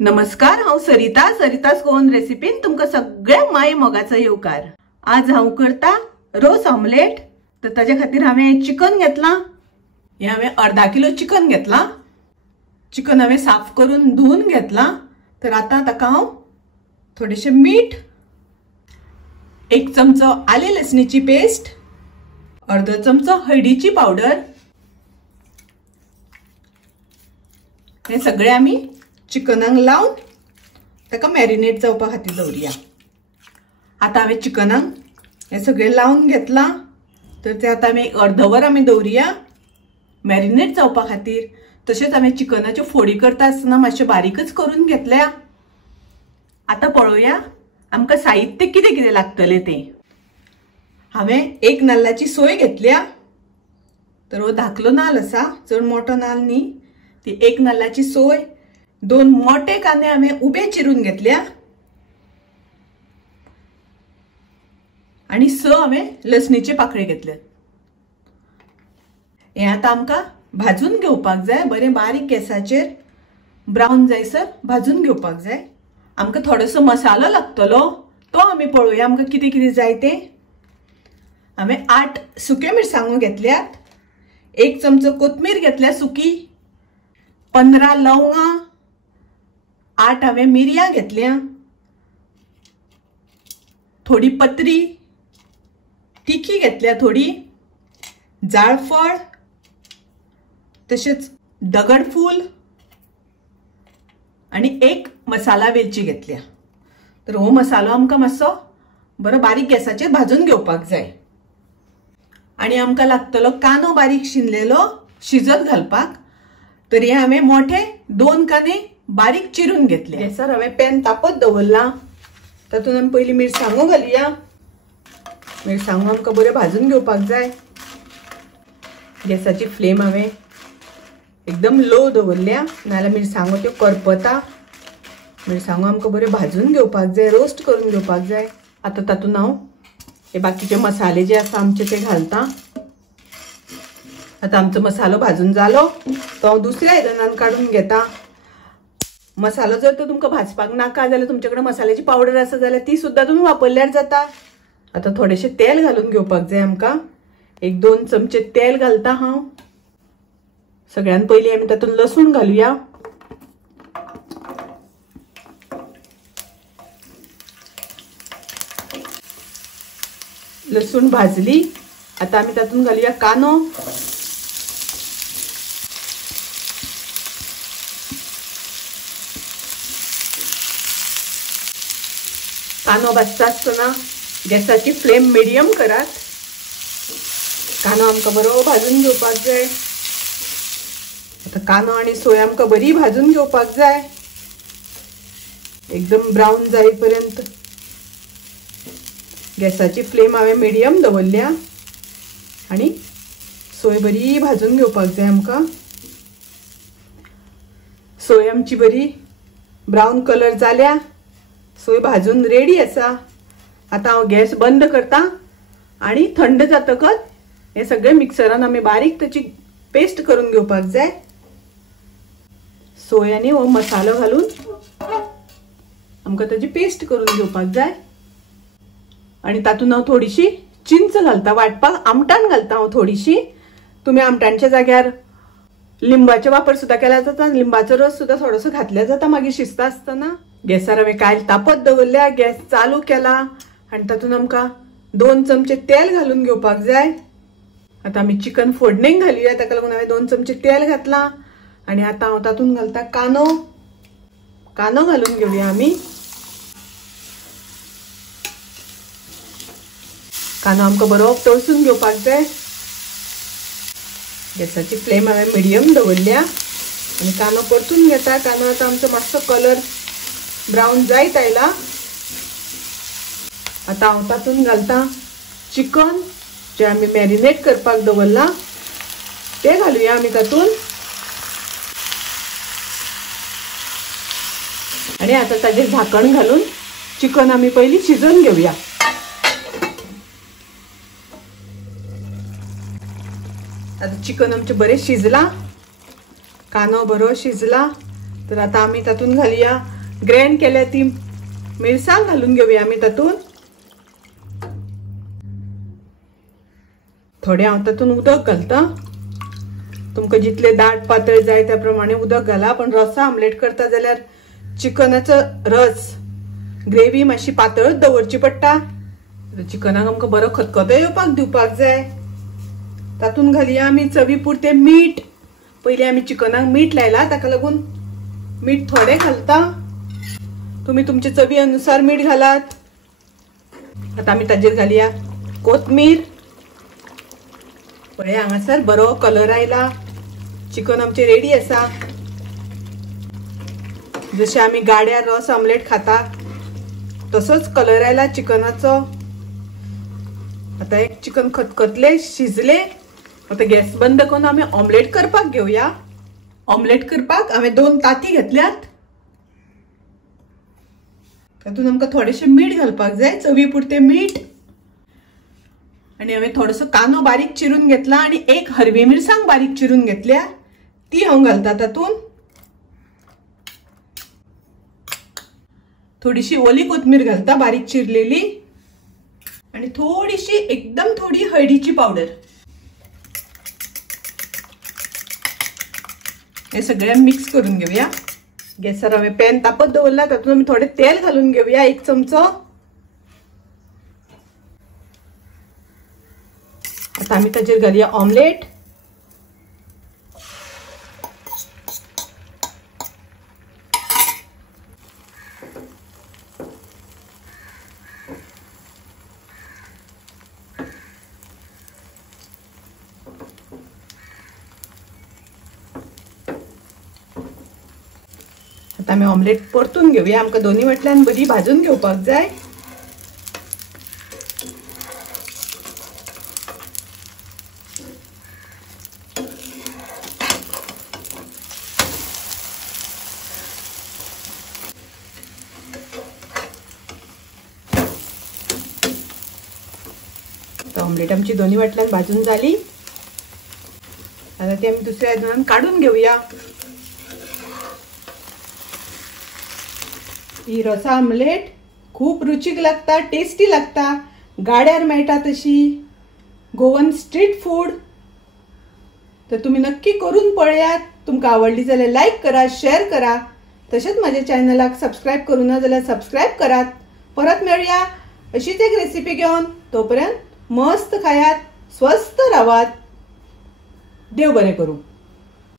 नमस्कार, हांव सरितास गोवन रेसिपीन तुमकां सगळ्या माय मोगाचो येवकार। आज हांव करता रोस ऑमलेट। तर ताजे खातीर हांवें चिकन घेतलां। हे हांवें अर्धा किलो चिकन घेतलां। चिकन हांवें साफ करून धुवन घेतलां। तर आतां ताका हांव थोडेशें मीठ, 1 चमचो आले लसणीची पेस्ट, अर्धो चमचो हळदीची पावडर, हे सगळे आमी चिकनाक लावन ताका मॅरिनेट जावपा खातीर दवरया। आतां हांवें चिकनाक हे सगळे लावन घेतलां। तर ते आतां आमी अर्धवर आमी दवरया मॅरिनेट जावपा खातीर। तशेंच हांवें चिकनाच्यो फोडी करता आसतना मातशे बारीकच करून घेतल्या। आतां पळोवया आमकां साहित्य कितें कितें लागतलें तें। हांवें 1 नाल्लाची सोय घेतल्या। तर हो धाकलो नाल्ल आसा, चड मोठो नाल्ल न्ही। ती 1 नाल्लाची सोय, 2 मोठे कांदे हांवें उबे चिरून घेतल्या आणि 6 हांवें लसणीचे पाकळे घेतले। हे आतां आमकां भाजून घेवपाक जाय, बरें बारीक गॅसाचेर ब्रावन जायसर भाजून घेवपाक जाय। आमकां थोडोसो मसालो लागतलो, तो आमी पळोवया आमकां कितें कितें जाय तें। हांवें 8 सुके मिरसांगो घेतल्यात, 1 चमचो कोथमीर घेतल्या सुकी, 15 लवंगां, 8 हांवें मिरयां घेतल्या, थोडी पत्री, तिखी घेतल्या थोडी, जाळफळ, तशेंच दगडफूल आणि 1 मसाला वेलची घेतल्या। तर हो मसालो आमकां मातसो बरो बारीक गॅसाचेर भाजून घेवपाक जाय। आणि आमकां लागतलो कांदो बारीक शिनलेलो शिजत घालपाक। तर हे हांवें मोठे 2 कांदे बारीक चिरून घेतले। गॅसार हांवें पॅन तापत दवरला। तातूंत आमी पयलीं मिरसांगो घालुया। मिरसांगो आमकां बऱ्यो भाजून घेवपाक जाय। गॅसाची फ्लेम हांवें एकदम लो दवरल्या, नाल्यार मिरसांगो त्यो करपता। मिरसांगो आमकां बऱ्यो भाजून घेवपाक जाय, रोस्ट करून घेवपाक जाय। आतां तातूंत हांव हे बाकीचे मसाले जे आसा आमचे ते घालता। आतां आमचो मसालो भाजून जालो, तो हांव दुसऱ्या आयदनान काडून घेता। मसालो जर तर तुमकां भाजपाक नाका जाल्यार तुमचे कडेन मसाल्याची पावडर आसा जाल्यार ती सुद्दां तुमी वापरल्यार जाता। आतां थोडेशें तेल घालून घेवपाक जाय आमकां। 1-2 चमचे तेल घालता हांव। सगळ्यान पयलीं आमी तातूंत लसूण घालुया। लसूण भाजली, आतां आमी तातूंत घालुया कांदो। कांदो भाजता आसतना गॅसाची फ्लेम मिडियम करात। कांदो आमकां बरो भाजून घेवपाक जाय। आतां कांदो आनी सोय आमकां बरी भाजून घेवपाक जाय, एकदम ब्रावन जाय पर्यंत। गॅसाची फ्लेम हांवें मिडियम दवरल्या आणि सोय बरी भाजून घेवपाक जाय आमकां। सोय आमची बरी ब्रावन कलर जाल्या, सोय भाजून रेडी आसा। आतां हांव गॅस बंद करता आणि थंड जातकच हे सगळे मिक्सरान आमी बारीक ताची पेस्ट करून घेवपाक जाय। सोय आनी हो मसालो घालून आमकां ताची पेस्ट करून घेवपाक जाय। आणि तातूंत हांव थोडीशी चिंच घालता वाटपाक, आमटाण घालता हांव थोडीशी। तुमी आमटाणच्या जाग्यार लिंबाचे वापर सुद्दां केल्यार जाता, लिंबाचो रस सुद्दां थोडोसो घातल्यार जाता मागीर शिजता आसतना। गॅसार हांवें कायल तापत दवरल्या, गॅस चालू केला आनी तातूंत आमकां 2 चमचे तेल घालून घेवपाक जाय। आतां आमी चिकन फोडणेक घालुया, ताका लागून हांवें 2 चमचे तेल घातलां। आणि आतां हांव तातूंत घालता कांदो घालून घेवया आमी। कांदो आमकां बरो तळसून घेवपाक जाय। गॅसाची फ्लेम हांवें मिडियम दवरल्या आनी कांदो परतून घेता। कांदो आतां आमचो मातसो कलर ब्रावन जायत आयला। आतां हांव तातूंत घालता चिकन जे आमी मॅरिनेट करपाक दवरला, ते घालुया आमी तातूंत। आणि आतां ताजेर झाकण घालून चिकन आमी पयलीं शिजोवन घेवया। आता चिकन आमचे बरे शिजला, कांदो बरो शिजला, तर आता आम्ही तातून घालूया ग्राइंड केल्या ती मिरसांग घालून घेऊया आम्ही तातून. थोडे हांव तातून उदक घालता. तुमकां जितले दाट पातळ जाय त्या प्रमाणे उदक घाला. पण रसा आमलेट करता जाल्यार चिकनाचो रस ग्रेव्ही मातशी पातळच दवरची पडटा. चिकनाक आमकां बरो खतखतो येवपाक दिवपाक जाय. तातून घालुया आमी चवी पुरते मीठ. पयलीं आमी चिकनाक मीठ लायला ताका लागून मीठ थोडे घालता. तुम्ही तुमचे चवी अनुसार मीठ घालात. आता आमी ताजेर घालुया कोथमीर. पळय हांगासर बरो कलर आयला. चिकन आमचे रेडी आसा. जशे आमी गाड्या रस आमलेट खाता तसोच कलर आयला चिकनाचो. आता एक चिकन खतखतले शिजले. आता गॅस बंद करून आमी ऑमलेट करपाक घेवया. ऑमलेट करपाक हांवें 2 ताती घेतल्यात. तातून आमकां थोडेशे मीठ घालपाक जाय, चवी पुरते मीठ. आणि हांवें थोडोसो कांदो बारीक चिरून घेतला आणि एक हरवी मिरसांग बारीक चिरून घेतल्या ती हांव घालता तातून. थोडीशी ओली कोथमीर घालता बारीक चिरलेली आणि थोडीशी एकदम थोडी हळदीची पावडर. हे सगळे मिक्स करून घेऊया. गॅसार हांवें पॅन तापत दवरला. तातून आमी थोडे तेल घालून घेऊया 1 चमचो. आता आमी ताजेर घालुया ऑमलेट. आता आमी ऑमलेट परतून घेऊया. आमकां दोन्ही वाटल्यान बरी भाजून घेवपाक जाय. ऑमलेट आमची दोन्ही वाटल्यान भाजून झाली. आता ती आमी दुसऱ्या आयदनान काढून घेऊया. ही रसा आमलेट खूप रुचीक लागता, टेस्टी लागता. गाड्यार मेळटा तशी गोवन स्ट्रीट फूड. तर तुम्ही नक्की करून पळयात. तुमकां आवडली जाल्यार लाईक करा, शेअर करा. तसेच माझ्या चॅनलाक सबस्क्राईब करू ना जाल्यार सबस्क्राईब करात. परत मेळूया अशीच एक रेसिपी घेऊन. तोपर्यंत मस्त खायात, स्वस्थ राहात. देव बरे करू.